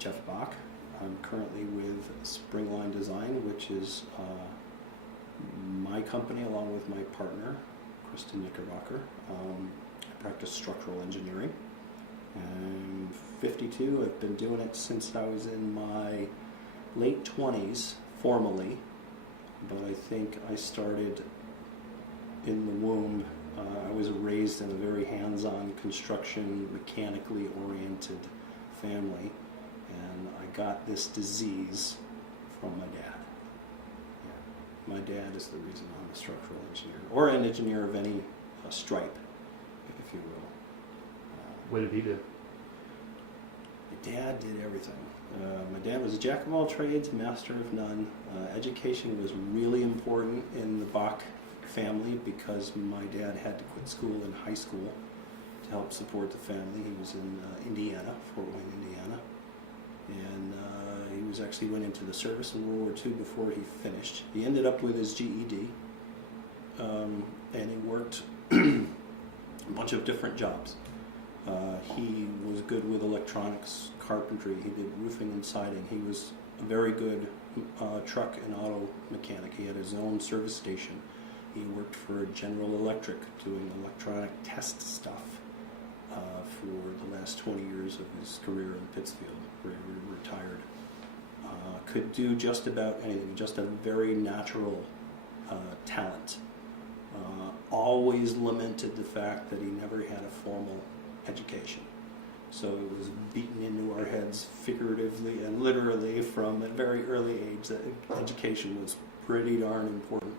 Jeff Bak. I'm currently with Springline Design, which is my company along with my partner, Kristen Knickerbocker. I practice structural engineering. I'm 52. I've been doing it since I was in my late 20s formally, but I think I started in the womb. I was raised in a very hands-on construction, mechanically oriented family, and I got this disease from my dad. Yeah. My dad is the reason I'm a structural engineer, or an engineer of any stripe, if you will. What did he do? My dad did everything. My dad was a jack of all trades, master of none. Education was really important in the Bak family because my dad had to quit school in high school to help support the family. He was in Indiana, Fort Wayne, Indiana, and he was actually went into the service in World War II before he finished. He ended up with his GED, and he worked a bunch of different jobs. He was good with electronics, carpentry. He did roofing and siding. He was a very good truck and auto mechanic. He had his own service station. He worked for General Electric doing electronic test stuff for the last 20 years of his career in Pittsfield, where he retired. Could do just about anything, just a very natural talent. Always lamented the fact that he never had a formal education. So it was beaten into our heads figuratively and literally from a very early age that education was pretty darn important.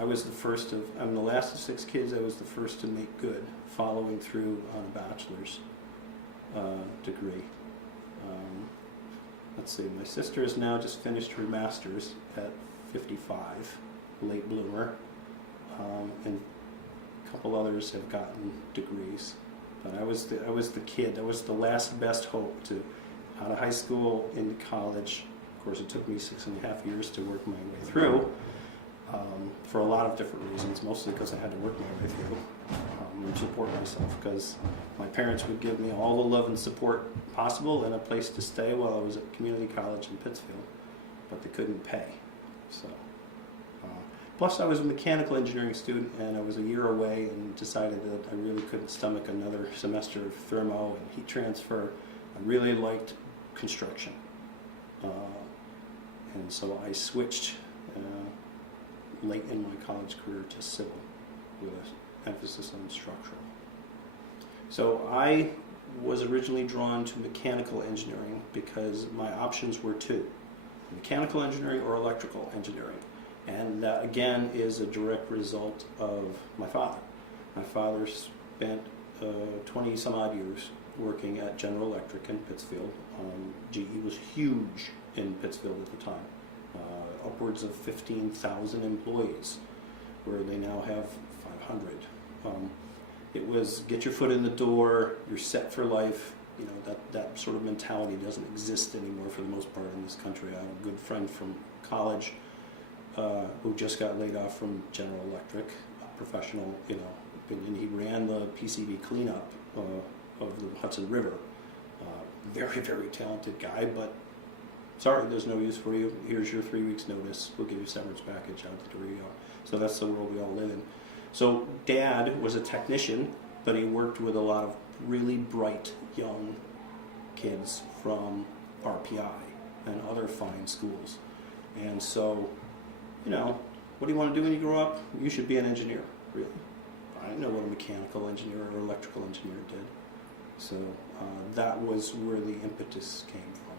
I'm the last of 6 kids. I was the first to make good, following through on a bachelor's degree. Let's see, my sister has now just finished her master's at 55, late bloomer, and a couple others have gotten degrees. But I was the kid. I was the last best hope to out of high school into college. Of course, it took me 6.5 years to work my way through. For a lot of different reasons, mostly because I had to work my way through and support myself, because my parents would give me all the love and support possible and a place to stay while I was at community college in Pittsfield, but they couldn't pay. So, plus I was a mechanical engineering student, and I was a year away and decided that I really couldn't stomach another semester of thermo and heat transfer. I really liked construction, and so I switched late in my college career to civil with an emphasis on structural. So I was originally drawn to mechanical engineering because my options were 2, mechanical engineering or electrical engineering. And that again is a direct result of my father. My father spent 20 some odd years working at General Electric in Pittsfield. GE was huge in Pittsfield at the time. Upwards of 15,000 employees, where they now have 500. It was get your foot in the door, you're set for life. You know, that sort of mentality doesn't exist anymore for the most part in this country. I have a good friend from college who just got laid off from General Electric, a professional, you know, and he ran the PCB cleanup of the Hudson River. Very, very talented guy, but sorry, there's no use for you. Here's your 3 weeks notice. We'll give you a severance package out the door you go. So that's the world we all live in. So Dad was a technician, but he worked with a lot of really bright young kids from RPI and other fine schools. And so, you know, what do you want to do when you grow up? You should be an engineer, really. I didn't know what a mechanical engineer or electrical engineer did. So that was where the impetus came from.